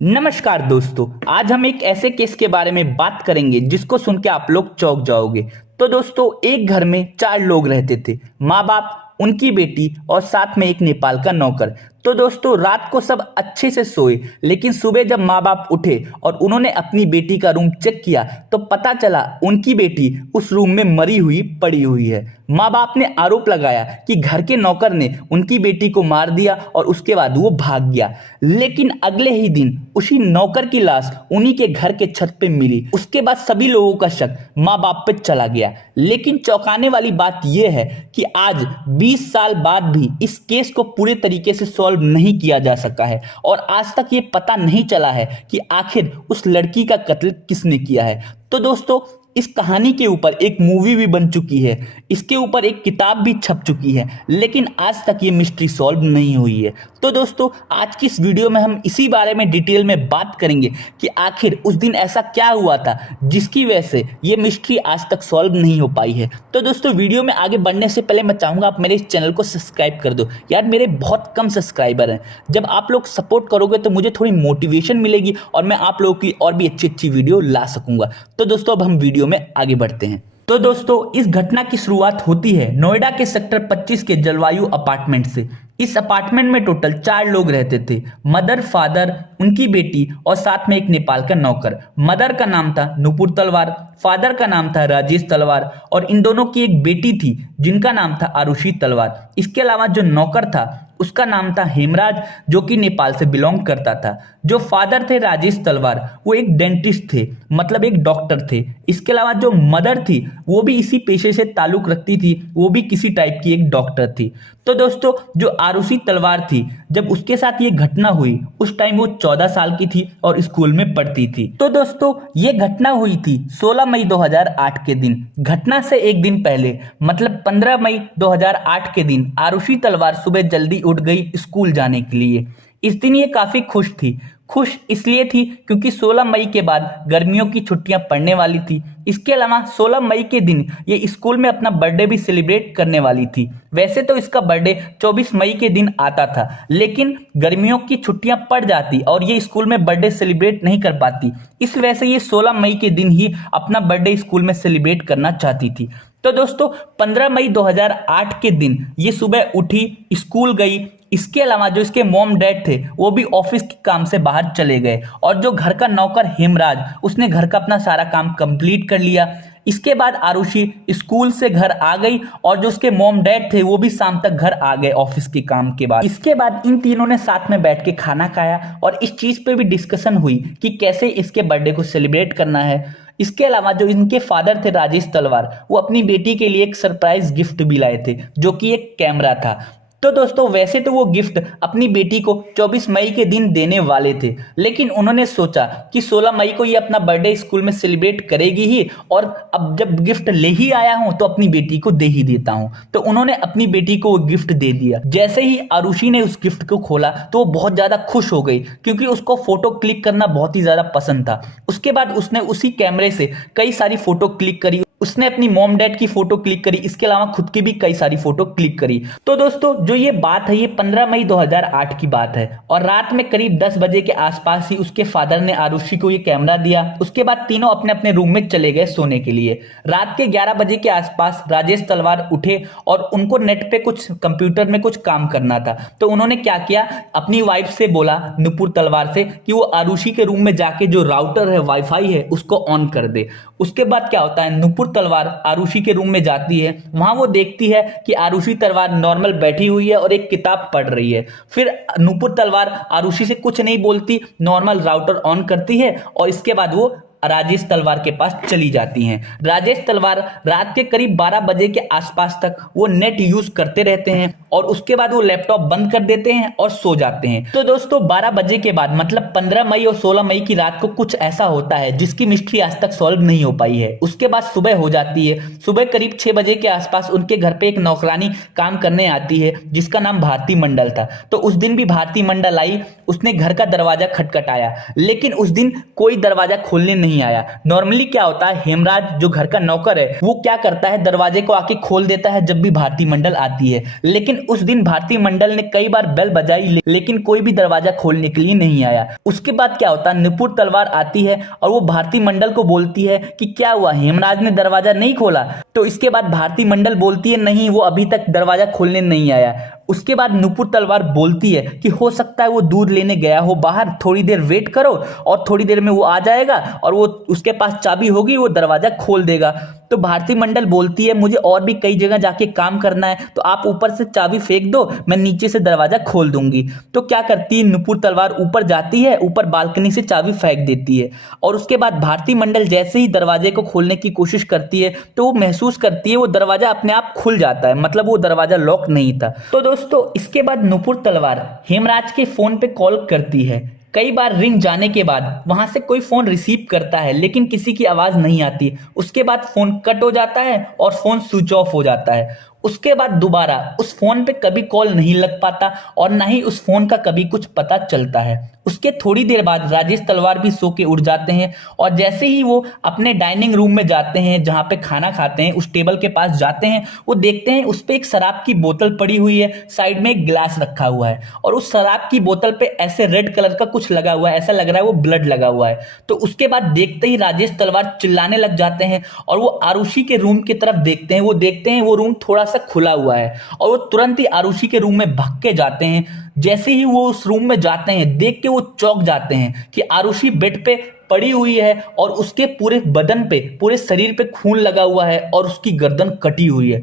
नमस्कार दोस्तों। आज हम एक ऐसे केस के बारे में बात करेंगे जिसको सुन के आप लोग चौंक जाओगे। तो दोस्तों, एक घर में चार लोग रहते थे, माँ बाप, उनकी बेटी और साथ में एक नेपाल का नौकर। तो दोस्तों, रात को सब अच्छे से सोए, लेकिन सुबह जब माँ बाप उठे और उन्होंने अपनी बेटी का रूम चेक किया तो पता चला उनकी बेटी उस रूम में मरी हुई पड़ी हुई है। माँ बाप ने आरोप लगाया कि घर के नौकर ने उनकी बेटी को मार दिया और उसके बाद वो भाग गया। लेकिन अगले ही दिन उसी नौकर की लाश उन्हीं के घर के छत पे मिली। उसके बाद सभी लोगों का शक माँ बाप पे चला गया। लेकिन चौंकाने वाली बात यह है कि आज 20 साल बाद भी इस केस को पूरे तरीके से सॉल्व नहीं किया जा सका है और आज तक ये पता नहीं चला है कि आखिर उस लड़की का कत्ल किसने किया है। तो दोस्तों, इस कहानी के ऊपर एक मूवी भी बन चुकी है, इसके ऊपर एक किताब भी छप चुकी है, लेकिन आज तक ये मिस्ट्री सॉल्व नहीं हुई है। तो दोस्तों, आज की इस वीडियो में हम इसी बारे में डिटेल में बात करेंगे कि आखिर उस दिन ऐसा क्या हुआ था जिसकी वजह से ये मिस्ट्री आज तक सॉल्व नहीं हो पाई है। तो दोस्तों, वीडियो में आगे बढ़ने से पहले मैं चाहूँगा आप मेरे इस चैनल को सब्सक्राइब कर दो। यार, मेरे बहुत कम सब्सक्राइबर हैं। जब आप लोग सपोर्ट करोगे तो मुझे थोड़ी मोटिवेशन मिलेगी और मैं आप लोगों की और भी अच्छी अच्छी वीडियो ला सकूँगा। तो दोस्तों, अब हम वीडियो में आगे बढ़ते हैं। तो दोस्तों, इस घटना की शुरुआत होती है नोएडा के सेक्टर 25 के जलवायु अपार्टमेंट से। इस अपार्टमेंट में टोटल 4 लोग रहते थे, मदर, फादर, उनकी बेटी और साथ में एक नेपाल का नौकर। मदर का नाम था नुपुर तलवार, फादर का नाम था राजेश तलवार और इन दोनों की एक बेटी थी जिनका नाम था आरुषि तलवार। इसके अलावा जो नौकर था उसका नाम था हेमराज, जो कि नेपाल से बिलोंग करता था। जो फादर थे राजेश तलवार, वो एक डेंटिस्ट थे, मतलब एक डॉक्टर थे। इसके अलावा जो मदर थी वो भी इसी पेशे से ताल्लुक रखती थी, वो भी किसी टाइप की एक डॉक्टर थी। तो दोस्तों, जो आरुषि तलवार थी, जब उसके साथ ये घटना हुई उस टाइम वो 14 साल की थी और स्कूल में पढ़ती थी। तो दोस्तों, ये घटना हुई थी 16 मई 2008 के दिन। घटना से एक दिन पहले, मतलब 15 मई 2008 के दिन आरुषि तलवार सुबह जल्दी उठ गई स्कूल जाने के लिए। इस दिन ये काफी खुश थी। खुश इसलिए थी क्योंकि 16 मई के बाद गर्मियों की छुट्टियां पड़ने वाली थी। इसके अलावा 16 मई के दिन ये स्कूल में अपना बर्थडे भी सेलिब्रेट करने वाली थी। वैसे तो इसका बर्थडे 24 मई के दिन आता था, लेकिन गर्मियों की छुट्टियां पड़ जाती और ये स्कूल में बर्थडे सेलिब्रेट नहीं कर पाती। इस वजह से ये 16 मई के दिन ही अपना बर्थडे स्कूल में सेलिब्रेट करना चाहती थी। तो दोस्तों, 15 मई 2008 के दिन ये सुबह उठी, स्कूल गई। इसके अलावा जो इसके मॉम डैड थे वो भी ऑफिस के काम से बाहर चले गए और जो घर का नौकर हेमराज, उसने घर का अपना सारा काम कंप्लीट कर लिया। इसके बाद आरुषि स्कूल से घर आ गई और जो उसके मॉम डैड थे वो भी शाम तक घर आ गए ऑफिस के काम के बाद। इसके बाद इन तीनों ने साथ में बैठ के खाना खाया और इस चीज पे भी डिस्कशन हुई कि कैसे इसके बर्थडे को सेलिब्रेट करना है। इसके अलावा जो इनके फादर थे राजेश तलवार, वो अपनी बेटी के लिए एक सरप्राइज गिफ्ट भी लाए थे, जो कि एक कैमरा था। तो दोस्तों, वैसे तो वो गिफ्ट अपनी बेटी को 24 मई के दिन देने वाले थे, लेकिन उन्होंने सोचा कि 16 मई को ये अपना बर्थडे स्कूल में सेलिब्रेट करेगी ही और अब जब गिफ्ट ले ही आया हूं तो अपनी बेटी को दे ही देता हूं। तो उन्होंने अपनी बेटी को वो गिफ्ट दे दिया। जैसे ही आरुषि ने उस गिफ्ट को खोला तो वो बहुत ज्यादा खुश हो गई क्योंकि उसको फोटो क्लिक करना बहुत ही ज्यादा पसंद था। उसके बाद उसने उसी कैमरे से कई सारी फोटो क्लिक करी। उसने अपनी मॉम डैड की फोटो क्लिक करी, इसके अलावा खुद की भी कई सारी फोटो क्लिक करी। तो दोस्तों, जो ये बात है ये 15 मई 2008 की बात है और रात में करीब 10 बजे के आसपास ही उसके फादर ने आरुषि को ये कैमरा दिया। उसके बाद तीनों अपने अपने रूम में चले गए सोने के लिए। रात के 11 बजे के आसपास राजेश तलवार उठे और उनको नेट पे कुछ कंप्यूटर में कुछ काम करना था। तो उन्होंने क्या किया, अपनी वाइफ से बोला, नुपुर तलवार से, कि वो आरुषि के रूम में जाके जो राउटर है, वाईफाई है, उसको ऑन कर दे। उसके बाद क्या होता है, नुपुर तलवार आरुषि के रूम में जाती है। वहां वो देखती है कि आरुषि तलवार नॉर्मल बैठी हुई है और एक किताब पढ़ रही है। फिर नुपुर तलवार आरुषि से कुछ नहीं बोलती, नॉर्मल राउटर ऑन करती है और इसके बाद वो राजेश तलवार के पास चली जाती हैं। राजेश तलवार रात के करीब 12 बजे के आसपास तक वो नेट यूज करते रहते हैं और उसके बाद वो लैपटॉप बंद कर देते हैं और सो जाते हैं। तो दोस्तों, 12 बजे के बाद मतलब 15 मई और 16 मई की रात को कुछ ऐसा होता है जिसकी मिस्ट्री आज तक सॉल्व नहीं हो पाई है। उसके बाद सुबह हो जाती है। सुबह करीब 6 बजे के आसपास उनके घर पे एक नौकरानी काम करने आती है जिसका नाम भारती मंडल था। तो उस दिन भी भारती मंडल आई, उसने घर का दरवाजा खटखटाया, लेकिन उस दिन कोई दरवाजा खोलने नहीं आया। नॉर्मली क्या होता है, हेमराज जो घर का नौकर है वो क्या करता है, दरवाजे को आके खोल देता है जब भी भारती मंडल आती है। लेकिन उस दिन भारती मंडल ने कई बार बेल बजाई लेकिन कोई भी दरवाजा खोलने के लिए नहीं आया। उसके बाद क्या होता है, नुपुर तलवार आती है और वो भारती मंडल को बोलती है कि क्या हुआ, हेमराज ने दरवाजा नहीं खोला। तो इसके बाद भारती मंडल बोलती है नहीं, वो अभी तक दरवाजा खोलने नहीं आया। उसके बाद नुपुर तलवार बोलती है कि हो सकता है वो दूध लेने गया हो बाहर, थोड़ी देर वेट करो और थोड़ी देर में वो आ जाएगा और वो उसके पास चाबी होगी, वो दरवाजा खोल देगा। तो भारती मंडल बोलती है मुझे और भी कई जगह जाके काम करना है, तो आप ऊपर से चाबी फेंक दो, मैं नीचे से दरवाजा खोल दूंगी। तो क्या करती है, नुपुर तलवार ऊपर जाती है, ऊपर बालकनी से चाबी फेंक देती है और उसके बाद भारती मंडल जैसे ही दरवाजे को खोलने की कोशिश करती है तो वो महसूस करती है वो दरवाजा अपने आप खुल जाता है, मतलब वो दरवाजा लॉक नहीं था। तो दोस्तों इसके बाद नुपुर तलवार हेमराज के फोन पे कॉल करती है। कई बार रिंग जाने के बाद वहां से कोई फोन रिसीव करता है लेकिन किसी की आवाज नहीं आती। उसके बाद फोन कट हो जाता है और फोन स्विच ऑफ हो जाता है। उसके बाद दोबारा उस फोन पे कभी कॉल नहीं लग पाता और ना ही उस फोन का कभी कुछ पता चलता है। उसके थोड़ी देर बाद राजेश तलवार भी सो के उठ जाते हैं और जैसे ही वो अपने डाइनिंग रूम में जाते हैं जहां पे खाना खाते हैं, उस टेबल के पास जाते हैं, वो देखते हैं उस पे एक शराब की बोतल पड़ी हुई है, साइड में एक गिलास रखा हुआ है और उस शराब की बोतल पे ऐसे रेड कलर का कुछ लगा हुआ है, ऐसा लग रहा है वो ब्लड लगा हुआ है। तो उसके बाद देखते ही राजेश तलवार चिल्लाने लग जाते हैं और वो आरुषि के रूम की तरफ देखते हैं। वो देखते हैं वो रूम थोड़ा सा खुला हुआ है और वो तुरंत ही आरुषि के रूम में भाग के जाते हैं। जैसे ही वो उस रूम में जाते हैं देख के वो चौंक जाते हैं कि आरुषि बेड पे पड़ी हुई है और उसके पूरे बदन पे, पूरे शरीर पे खून लगा हुआ है और उसकी गर्दन कटी हुई है।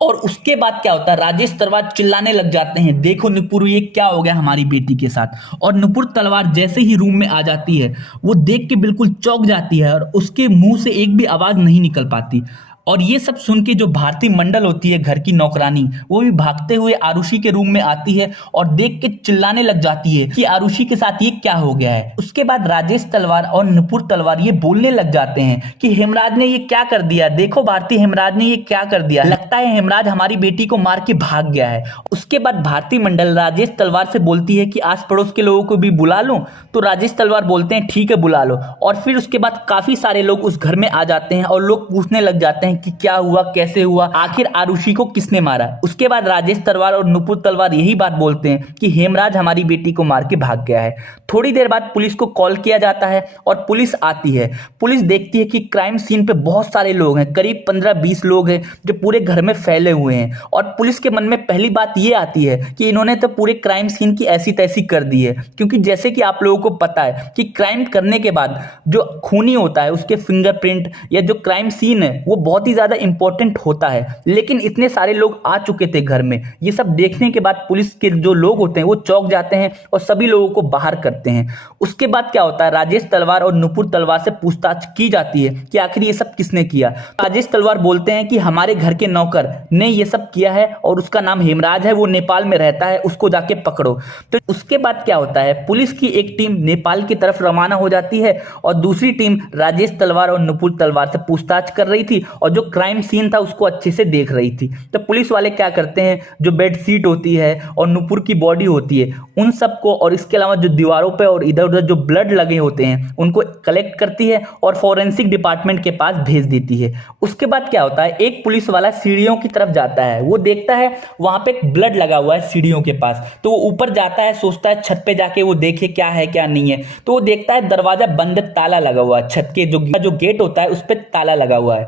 और उसके बाद क्या होता है, राजेश तलवार चिल्लाने लग जाते हैं देखो नुपुर ये क्या हो गया हमारी बेटी के साथ। और नुपुर तलवार जैसे ही रूम में आ जाती है वो देख के बिल्कुल चौंक जाती है और उसके मुंह से एक भी आवाज नहीं निकल पाती। और ये सब सुन के जो भारती मंडल होती है घर की नौकरानी, वो भी भागते हुए आरुषि के रूम में आती है और देख के चिल्लाने लग जाती है कि आरुषि के साथ ये क्या हो गया है। उसके बाद राजेश तलवार और नुपुर तलवार ये बोलने लग जाते हैं कि हेमराज ने ये क्या कर दिया, देखो भारती हेमराज ने ये क्या कर दिया, लगता है हेमराज हमारी बेटी को मार के भाग गया है। उसके बाद भारती मंडल राजेश तलवार से बोलती है कि आस पड़ोस के लोगों को भी बुला लूं। तो राजेश तलवार बोलते हैं ठीक है बुला लो। और फिर उसके बाद काफी सारे लोग उस घर में आ जाते हैं और लोग पूछने लग जाते हैं कि क्या हुआ, कैसे हुआ, आखिर आरुषि को किसने मारा। उसके बाद राजेश तलवार और नुपुर तलवार यही बात बोलते हैं कि हेमराज हमारी बेटी को मार के भाग गया है। थोड़ी देर बाद पुलिस को कॉल किया जाता है और पुलिस आती है। पुलिस देखती है कि क्राइम सीन पे बहुत सारे लोग हैं, करीब 15-20 लोग हैं जो पूरे घर में फैले हुए हैं। और पुलिस के मन में पहली बात ये आती है कि इन्होंने तो पूरे क्राइम सीन की ऐसी तैसी कर दी है, क्योंकि जैसे कि आप लोगों को पता है कि क्राइम करने के बाद जो खूनी होता है उसके फिंगरप्रिंट या जो क्राइम सीन है वो बहुत ही ज्यादा इंपॉर्टेंट होता है। लेकिन इतने सारे लोग आ चुके थे घर में, ये सब देखने के बाद पुलिस के जो लोग होते हैं वो चौंक जाते हैं और सभी लोगों को बाहर करते हैं। उसके बाद क्या होता है, राजेश तलवार और नुपुर तलवार से पूछताछ की जाती है कि आखिर ये सब किसने किया। राजेश तलवार बोलते हैं कि हमारे घर के नौकर ने ये सब किया है और उसका नाम हेमराज है, वो नेपाल में रहता है, उसको जाके पकड़ो। तो उसके बाद क्या होता है, पुलिस की एक टीम नेपाल की तरफ रवाना हो जाती है और दूसरी टीम राजेश तलवार और नुपुर तलवार से पूछताछ कर रही थी और जो क्राइम सीन था उसको अच्छे से देख रही थी। तो पुलिस वाले क्या करते हैं, जो बेडशीट होती है और नुपुर की बॉडी होती है उन सबको और इसके अलावा जो दीवारों पे और इधर उधर जो ब्लड लगे होते हैं उनको कलेक्ट करती है और फॉरेंसिक डिपार्टमेंट के पास भेज देती है। उसके बाद क्या होता है, एक पुलिस वाला सीढ़ियों की तरफ जाता है, वो देखता है वहां पे ब्लड लगा हुआ है सीढ़ियों के पास, तो वो ऊपर जाता है, सोचता है छत पे जाके वो देखे क्या है क्या नहीं है। तो वो देखता है दरवाजा बंद, ताला लगा हुआ है, छत के जो गेट होता है उस पर ताला लगा हुआ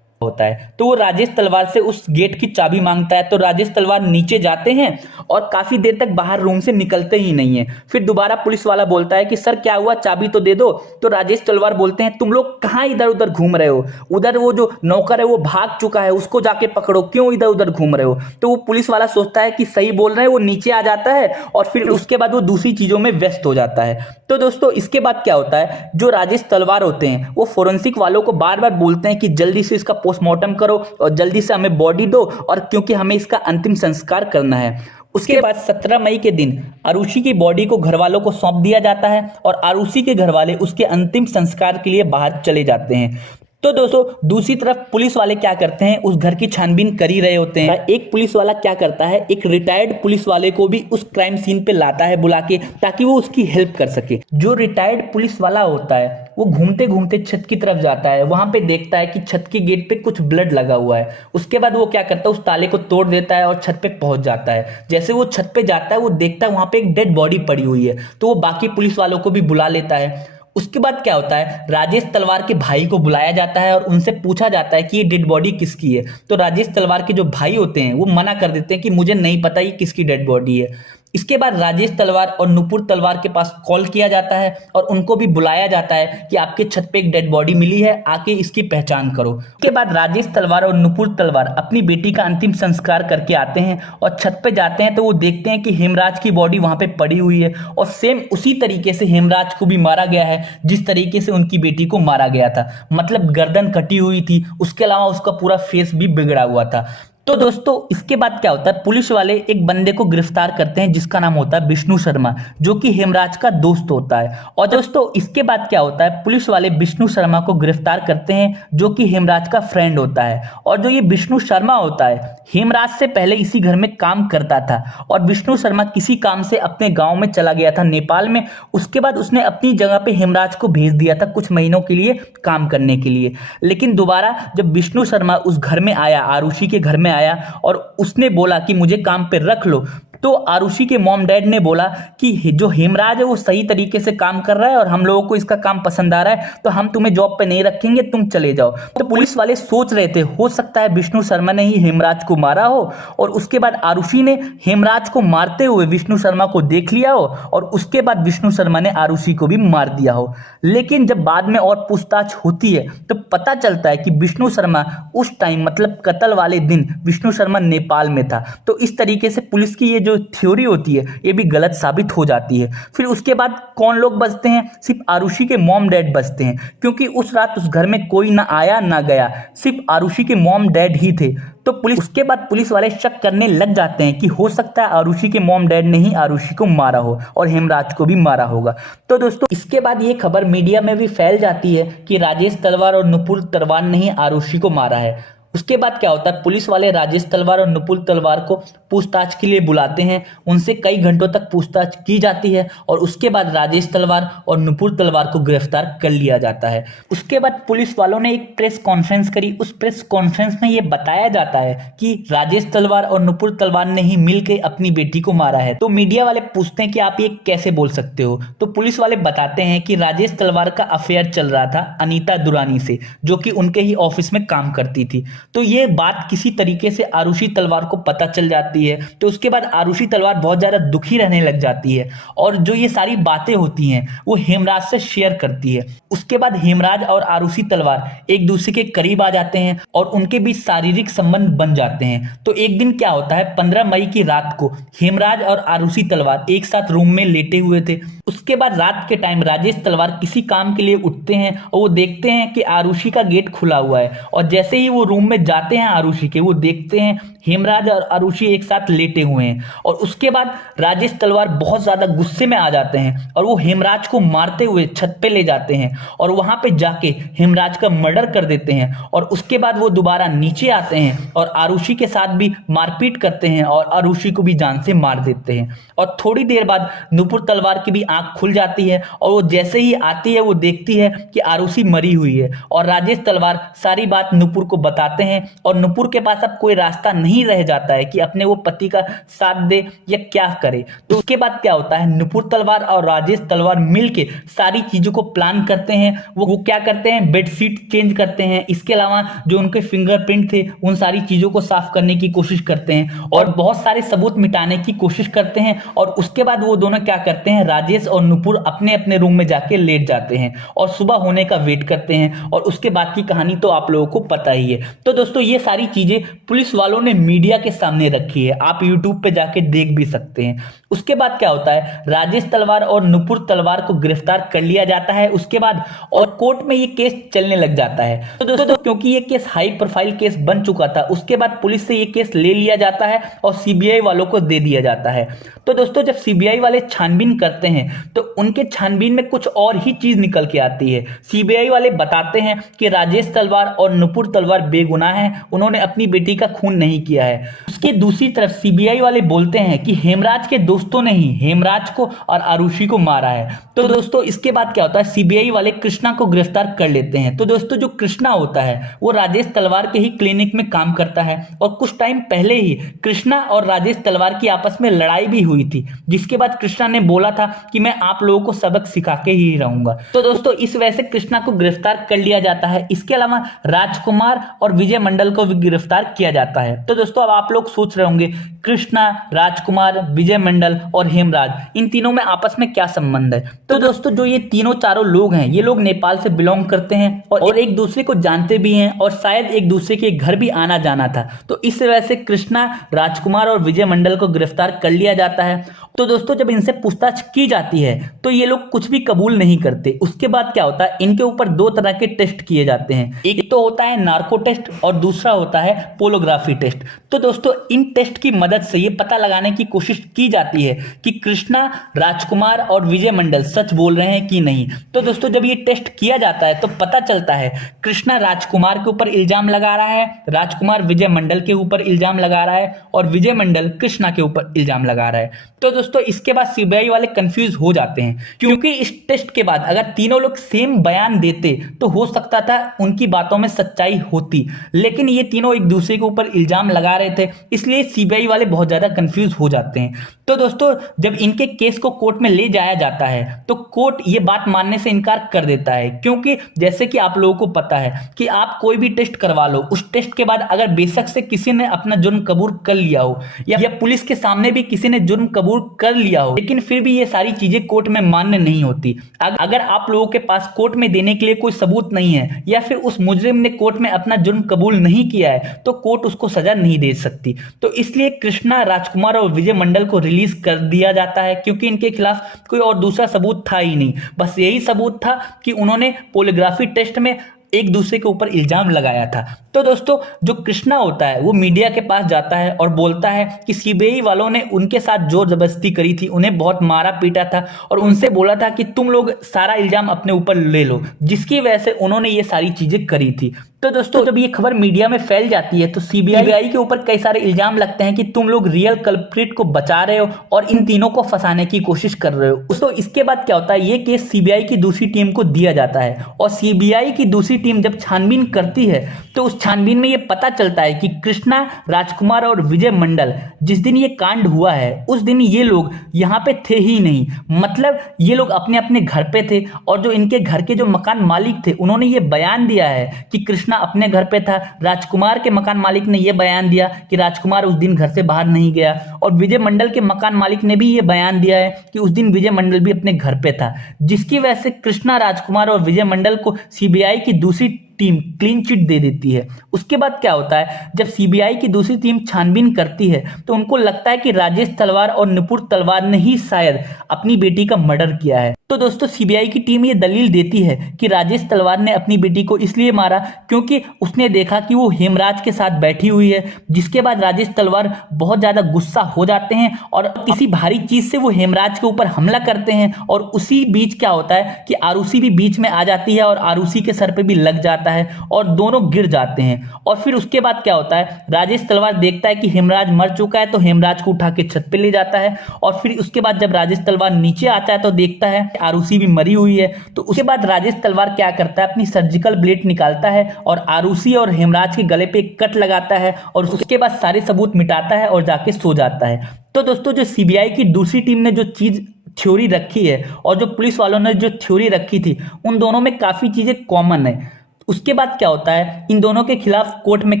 होता है। तो वो राजेश तलवार से उस गेट की चाबी मांगता है। तो राजेश तलवार नीचे जाते हैं और काफी देर तक बाहर रूम से निकलते ही नहीं है। फिर दोबारा पुलिस वाला बोलता है कि सर क्या हुआ, चाबी तो दे दो। तो राजेश तलवार बोलते हैं तुम लोग कहाँ इधर उधर घूम रहे हो, उधर वो जो नौकर है वो भाग चुका है, उसको जाके पकड़ो, क्यों इधर उधर घूम रहे हो। तो वो पुलिस वाला सोचता है कि सही बोल रहे हैं, वो नीचे आ जाता है और फिर उसके बाद वो दूसरी चीजों में व्यस्त हो जाता है। तो दोस्तों इसके बाद क्या होता है, जो राजेश तलवार होते हैं वो फोरेंसिक वालों को बार बार बोलते हैं कि जल्दी से इसका पोस्टमार्टम करो और जल्दी से हमें बॉडी दो, और क्योंकि हमें इसका अंतिम संस्कार करना है। उसके बाद 17 मई के दिन आरुषि की बॉडी को घर वालों को सौंप दिया जाता है और आरुषि के घर वाले उसके अंतिम संस्कार के लिए बाहर चले जाते हैं। तो दोस्तों दूसरी तरफ पुलिस वाले क्या करते हैं, उस घर की छानबीन कर ही रहे होते हैं। एक पुलिस वाला क्या करता है, एक रिटायर्ड पुलिस वाले को भी उस क्राइम सीन पे लाता है बुला के, ताकि वो उसकी हेल्प कर सके। जो रिटायर्ड पुलिस वाला होता है वो घूमते घूमते छत की तरफ जाता है, वहां पे देखता है कि छत के गेट पे कुछ ब्लड लगा हुआ है। उसके बाद वो क्या करता है, उस ताले को तोड़ देता है और छत पे पहुंच जाता है। जैसे वो छत पे जाता है वो देखता है वहां पे एक डेड बॉडी पड़ी हुई है, तो वो बाकी पुलिस वालों को भी बुला लेता है। उसके बाद क्या होता है, राजेश तलवार के भाई को बुलाया जाता है और उनसे पूछा जाता है कि ये डेड बॉडी किसकी है। तो राजेश तलवार के जो भाई होते हैं वो मना कर देते हैं कि मुझे नहीं पता ये किसकी डेड बॉडी है। इसके बाद राजेश तलवार और नुपुर तलवार के पास कॉल किया जाता है और उनको भी बुलाया जाता है कि आपके छत पे एक डेड बॉडी मिली है, आके इसकी पहचान करो। उसके बाद राजेश तलवार और नुपुर तलवार अपनी बेटी का अंतिम संस्कार करके आते हैं और छत पे जाते हैं तो वो देखते हैं कि हेमराज की बॉडी वहां पे पड़ी हुई है और सेम उसी तरीके से हेमराज को भी मारा गया है जिस तरीके से उनकी बेटी को मारा गया था। मतलब गर्दन कटी हुई थी, उसके अलावा उसका पूरा फेस भी बिगड़ा हुआ था। तो दोस्तों इसके बाद क्या होता है, पुलिस वाले एक बंदे को गिरफ्तार करते हैं जिसका नाम होता है विष्णु शर्मा, जो कि हेमराज का दोस्त होता है। और दोस्तों इसके बाद क्या होता है, पुलिस वाले विष्णु शर्मा को गिरफ्तार करते हैं जो कि हेमराज का फ्रेंड होता है। और जो ये विष्णु शर्मा होता है हेमराज से पहले इसी घर में काम करता था और विष्णु शर्मा किसी काम से अपने गांव में चला गया था नेपाल में। उसके बाद उसने अपनी जगह पे हेमराज को भेज दिया था कुछ महीनों के लिए काम करने के लिए। लेकिन दोबारा जब विष्णु शर्मा उस घर में आया, आरुषि के घर में आया और उसने बोला कि मुझे काम पे रख लो, तो आरुषि के मॉम डैड ने बोला कि जो हेमराज है वो सही तरीके से काम कर रहा है और हम लोगों को इसका काम पसंद आ रहा है, तो हम तुम्हें जॉब पे नहीं रखेंगे, तुम चले जाओ। तो पुलिस वाले सोच रहे थे हो सकता है विष्णु शर्मा ने ही हेमराज को मारा हो और उसके बाद आरुषि ने हेमराज को मारते हुए विष्णु शर्मा को देख लिया हो और उसके बाद विष्णु शर्मा ने आरुषि को भी मार दिया हो। लेकिन जब बाद में और पूछताछ होती है तो पता चलता है कि विष्णु शर्मा उस टाइम मतलब कत्ल वाले दिन विष्णु शर्मा नेपाल में था। तो इस तरीके से पुलिस की ये जो थ्योरी होती है ये भी गलत साबित हो जाती है। फिर उसके बाद कौन लोग बचते हैं, सिर्फ आरुषि के मॉम डैड बचते हैं, क्योंकि उस रात उस घर में कोई ना आया ना गया, सिर्फ आरुषि के मॉम डैड ही थे। तो उसके बाद पुलिस वाले शक करने लग जाते हैं कि हो सकता है आरुषि के मॉम डैड ने ही आरुषि को मारा हो और हेमराज को भी मारा होगा। तो दोस्तों इसके बाद ये खबर मीडिया में भी फैल जाती है कि राजेश तलवार और नुपुर तलवार ने ही आरुषि को मारा है। उसके बाद क्या होता है, पुलिस वाले राजेश तलवार और नुपुर तलवार को पूछताछ के लिए बुलाते हैं, उनसे कई घंटों तक पूछताछ की जाती है और उसके बाद राजेश तलवार और नुपुर तलवार को गिरफ्तार कर लिया जाता है। उसके बाद पुलिस वालों ने एक प्रेस कॉन्फ्रेंस करी, उस प्रेस कॉन्फ्रेंस में ये बताया जाता है कि राजेश तलवार और नुपुर तलवार ने ही मिलकर अपनी बेटी को मारा है। तो मीडिया वाले पूछते हैं कि आप ये कैसे बोल सकते हो, तो पुलिस वाले बताते हैं कि राजेश तलवार का अफेयर चल रहा था अनीता दुरानी से, जो कि उनके ही ऑफिस में काम करती थी। तो ये बात किसी तरीके से आरुषि तलवार को पता चल जाती है। तो उसके बाद आरुषि तलवार बहुत ज्यादा दुखी रहने लग जाती है और जो ये सारी बातें होती हैं वो हेमराज से शेयर करती है। उसके बाद हेमराज और आरुषि तलवार एक दूसरे के करीब आ जाते हैं और उनके बीच शारीरिक संबंध बन जाते हैं। तो एक दिन क्या होता है, 15 मई की रात को हेमराज और आरुषि तलवार एक साथ रूम में लेटे हुए थे। उसके बाद रात के टाइम राजेश तलवार किसी काम के लिए उठते हैं और वो देखते हैं कि आरुषि का गेट खुला हुआ है और जैसे ही वो रूम में जाते हैं आरुषि के, वो देखते हैं हेमराज और आरुषि एक साथ लेटे हुए हैं। और उसके बाद राजेश तलवार बहुत ज्यादा गुस्से में आ जाते हैं और वो हेमराज को मारते हुए छत पे ले जाते हैं और वहां पे जाके हेमराज का मर्डर कर देते हैं। और उसके बाद वो दोबारा नीचे आते हैं और आरुषि के साथ भी मारपीट करते हैं और आरुषि को भी जान से मार देते हैं। और थोड़ी देर बाद नुपुर तलवार की भी आंख खुल जाती है और वो जैसे ही आती है वो देखती है कि आरुषि मरी हुई है और राजेश तलवार सारी बात नुपुर को बताते हैं और नुपुर के पास अब कोई रास्ता नहीं रह जाता है कि अपने वो पति का साथ दे या क्या करे। तो उसके बाद क्या होता है, नुपुर तलवार और राजेश तलवार मिलके सारी चीजों को प्लान करते हैं। वो क्या करते हैं, बेडशीट चेंज करते हैं, इसके अलावा जो उनके फिंगरप्रिंट थे उन सारी चीजों को साफ करने की कोशिश करते हैं और बहुत सारे सबूत मिटाने की कोशिश करते हैं। और उसके बाद वो दोनों क्या करते हैं, राजेश और नुपुर अपने अपने रूम में जाके लेट जाते हैं और सुबह होने का वेट करते हैं और उसके बाद की कहानी तो आप लोगों को पता ही है। तो दोस्तों ये सारी चीजें पुलिस वालों ने मीडिया के सामने रखी है, आप यूट्यूब पे जाके देख भी सकते हैं। उसके बाद क्या होता है, राजेश तलवार और नुपुर तलवार को गिरफ्तार कर लिया जाता है उसके बाद, और कोर्ट में ये केस चलने लग जाता है। तो दोस्तों क्योंकि ये केस हाई प्रोफाइल केस बन चुका था, उसके बाद पुलिस से ये केस ले लिया जाता है और सीबीआई वालों को दे दिया जाता है। तो दोस्तों जब सीबीआई वाले छानबीन करते हैं तो उनके छानबीन में कुछ और ही चीज निकल के आती है। सीबीआई वाले बताते हैं कि राजेश तलवार और नुपुर तलवार बेगुनाह हैं, उन्होंने अपनी बेटी का खून नहीं किया है। उसके दूसरी तरफ सीबीआई वाले बोलते हैं कि हेमराज के दोस्तों ने ही हेमराज को और आरुषि को मारा है। तो दोस्तों इसके बाद क्या होता है, सीबीआई वाले कृष्णा को गिरफ्तार कर लेते हैं। तो दोस्तों जो कृष्णा होता है वो राजेश तलवार के ही क्लिनिक में काम करता है और कुछ टाइम पहले ही कृष्णा और राजेश तलवार की आपस में लड़ाई भी हुई थी, जिसके बाद कृष्णा ने बोला था कि मैं आप लोगों को सबक सिखा के ही रहूंगा। तो दोस्तों इस वजह से कृष्णा को गिरफ्तार कर लिया जाता है। इसके अलावा राजकुमार और विजय मंडल को भी गिरफ्तार किया जाता है। तो दोस्तों अब आप लोग सोच रहे होंगे कृष्णा, राजकुमार, विजय मंडल और हेमराज इन तीनों में आपस में क्या संबंध है। तो दोस्तों जो ये तीनों चारों लोग हैं ये लोग नेपाल से बिलोंग करते हैं और एक दूसरे को जानते भी हैं और शायद एक दूसरे के घर भी आना जाना था। तो इस वजह से कृष्णा, राजकुमार और विजय मंडल को गिरफ्तार कर लिया जाता है। तो दोस्तों जब इनसे पूछताछ की जाती है तो ये लोग कुछ भी कबूल नहीं करते। उसके बाद क्या होता है, इनके ऊपर दो तरह के टेस्ट किए जाते हैं। एक तो होता है नार्को टेस्ट और दूसरा होता है पोलोग्राफी टेस्ट। तो दोस्तों इन टेस्ट की मदद से ये पता लगाने की कोशिश की जाती है कि कृष्णा, राजकुमार और विजय मंडल सच बोल रहे हैं कि नहीं। तो दोस्तों जब ये टेस्ट किया जाता है तो पता चलता है कृष्णा राजकुमार के ऊपर इल्जाम लगा रहा है, राजकुमार विजय मंडल के ऊपर इल्जाम लगा रहा है और विजय मंडल कृष्णा के ऊपर इल्जाम लगा रहा है। तो दोस्तों इसके बाद सीबीआई वाले कंफ्यूज हो जाते हैं, क्योंकि इस टेस्ट के बाद अगर तीनों लोग सेम बयान देते तो हो सकता था उनकी बातों में सच्चाई होती, लेकिन ये तीनों एक दूसरे के ऊपर इल्जाम लगा रहे थे, इसलिए सीबीआई वाले बहुत ज्यादा कंफ्यूज हो जाते हैं। तो दोस्तों जब इनके केस को कोर्ट में ले जाया जाता है तो कोर्ट ये बात मानने से इनकार कर देता है, क्योंकि जैसे कि आप लोगों को पता है कि आप कोई भी टेस्ट करवा लो, उस टेस्ट के बाद अगर बेशक से किसी ने अपना जुर्म कबूल कर लिया हो या पुलिस के सामने भी किसी ने जुर्म कबूल कर लिया हो, लेकिन फिर भी ये सारी चीजें कोर्ट में मान्य नहीं होती। अगर आप लोगों के पास कोर्ट में देने के लिए कोई सबूत नहीं है या फिर उस मुजरिम ने कोर्ट में अपना जुर्म कबूल नहीं किया है तो कोर्ट उसको सजा नहीं दे सकती। तो इसलिए कृष्णा, राजकुमार और विजय मंडल को रिलीज कर दिया जाता है, क्योंकि इनके खिलाफ कोई और दूसरा सबूत था ही नहीं। बस यही सबूत था कि उन्होंने पोलीग्राफी टेस्ट में एक दूसरे के ऊपर इल्जाम लगाया था। तो दोस्तों जो कृष्णा होता है वो मीडिया के पास जाता है और बोलता है कि सीबीआई वालों ने उनके साथ जोर जबरदस्ती करी थी, उन्हें बहुत मारा पीटा था और उनसे बोला था कि तुम लोग सारा इल्जाम अपने ऊपर ले लो, जिसकी वजह से उन्होंने ये सारी चीजें करी थी। तो दोस्तों जब ये खबर मीडिया में फैल जाती है तो सीबीआई के ऊपर कई सारे इल्जाम लगते हैं कि तुम लोग रियल कल्प्रिट को बचा रहे हो और इन तीनों को फंसाने की कोशिश कर रहे हो। दोस्तों इसके बाद क्या होता है, ये केस सीबीआई की दूसरी टीम को दिया जाता है और सीबीआई की दूसरी टीम जब छानबीन करती है तो उस छानबीन में ये पता चलता है कि कृष्णा, राजकुमार और विजय मंडल जिस दिन ये कांड हुआ है उस दिन ये लोग यहाँ पे थे ही नहीं। मतलब ये लोग अपने अपने घर पे थे और जो इनके घर के जो मकान मालिक थे उन्होंने ये बयान दिया है कि कृष्णा अपने घर पे था। राजकुमार के मकान मालिक ने ये बयान दिया कि राजकुमार उस दिन घर से बाहर नहीं गया और विजय मंडल के मकान मालिक ने भी ये बयान दिया है कि उस दिन विजय मंडल भी अपने घर पे था, जिसकी वजह से कृष्णा, राजकुमार और विजय मंडल को सीबीआई की दूसरी टीम क्लीन चिट दे देती है। उसके बाद क्या होता है, जब सीबीआई की दूसरी टीम छानबीन करती है तो उनको लगता है कि राजेश तलवार और नुपुर तलवार ने ही शायद अपनी बेटी का मर्डर किया है। तो दोस्तों सीबीआई की टीम ये दलील देती है कि राजेश तलवार ने अपनी बेटी को इसलिए मारा क्योंकि उसने देखा कि वो हेमराज के साथ बैठी हुई है, जिसके बाद राजेश तलवार बहुत ज्यादा गुस्सा हो जाते हैं और किसी भारी चीज से वो हेमराज के ऊपर हमला करते हैं और उसी बीच क्या होता है कि आरुषि भी बीच में आ जाती है और आरुषि के सर पे भी लग जाता है और दोनों गिर जाते हैं। और फिर उसके बाद क्या होता है, राजेश तलवार देखता है कि हेमराज मर चुका है तो हेमराज को उठा के छत पे ले जाता है और फिर उसके बाद जब राजेश तलवार नीचे आता है तो देखता है आरुषि भी मरी हुई है। तो उसके बाद राजेश तलवार क्या करता है, अपनी सर्जिकल ब्लेड निकालता है और आरुषि और हेमराज के गले पे एक कट लगाता है और उसके बाद सारे सबूत मिटाता है और जाके सो जाता है। तो दोस्तों जो सीबीआई की दूसरी टीम ने जो चीज थ्योरी रखी है और जो पुलिस वालों ने जो थ्योरी रखी थी उन दोनों में काफी चीजें कॉमन है। उसके बाद क्या होता है, इन दोनों के खिलाफ कोर्ट में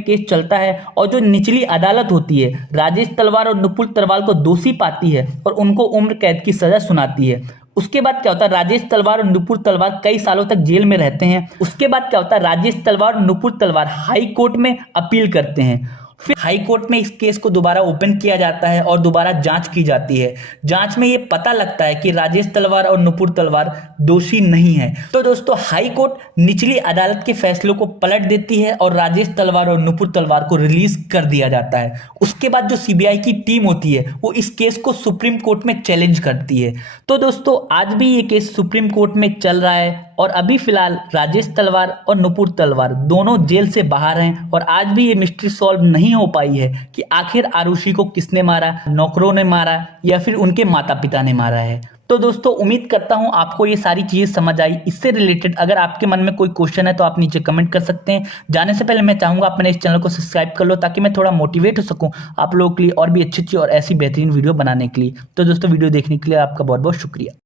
केस चलता है और जो निचली अदालत होती है राजेश तलवार और नुपुर तलवार को दोषी पाती है और उनको उम्र कैद की सजा सुनाती है। उसके बाद क्या होता है, राजेश तलवार और नुपुर तलवार कई सालों तक जेल में रहते हैं। उसके बाद क्या होता है, राजेश तलवार और नुपुर तलवार हाई कोर्ट में अपील करते हैं। फिर हाई कोर्ट में इस केस को दोबारा ओपन किया जाता है और दोबारा जांच की जाती है। जांच में ये पता लगता है कि राजेश तलवार और नुपुर तलवार दोषी नहीं है। तो दोस्तों हाई कोर्ट निचली अदालत के फैसलों को पलट देती है और राजेश तलवार और नुपुर तलवार को रिलीज कर दिया जाता है। उसके बाद जो सीबीआई की टीम होती है वो इस केस को सुप्रीम कोर्ट में चैलेंज करती है। तो दोस्तों आज भी ये केस सुप्रीम कोर्ट में चल रहा है और अभी फिलहाल राजेश तलवार और नुपुर तलवार दोनों जेल से बाहर हैं और आज भी ये मिस्ट्री सॉल्व नहीं हो पाई है कि आखिर आरुषि को किसने मारा, नौकरों ने मारा या फिर उनके माता पिता ने मारा है। तो दोस्तों उम्मीद करता हूं आपको ये सारी चीजें समझ आई। इससे रिलेटेड अगर आपके मन में कोई क्वेश्चन है तो आप नीचे कमेंट कर सकते हैं। जाने से पहले मैं चाहूंगा आप मेरे इस चैनल को सब्सक्राइब कर लो ताकि मैं थोड़ा मोटिवेट हो सकूं आप लोगों के लिए और भी अच्छी और ऐसी बेहतरीन वीडियो बनाने के लिए। तो दोस्तों वीडियो देखने के लिए आपका बहुत बहुत शुक्रिया।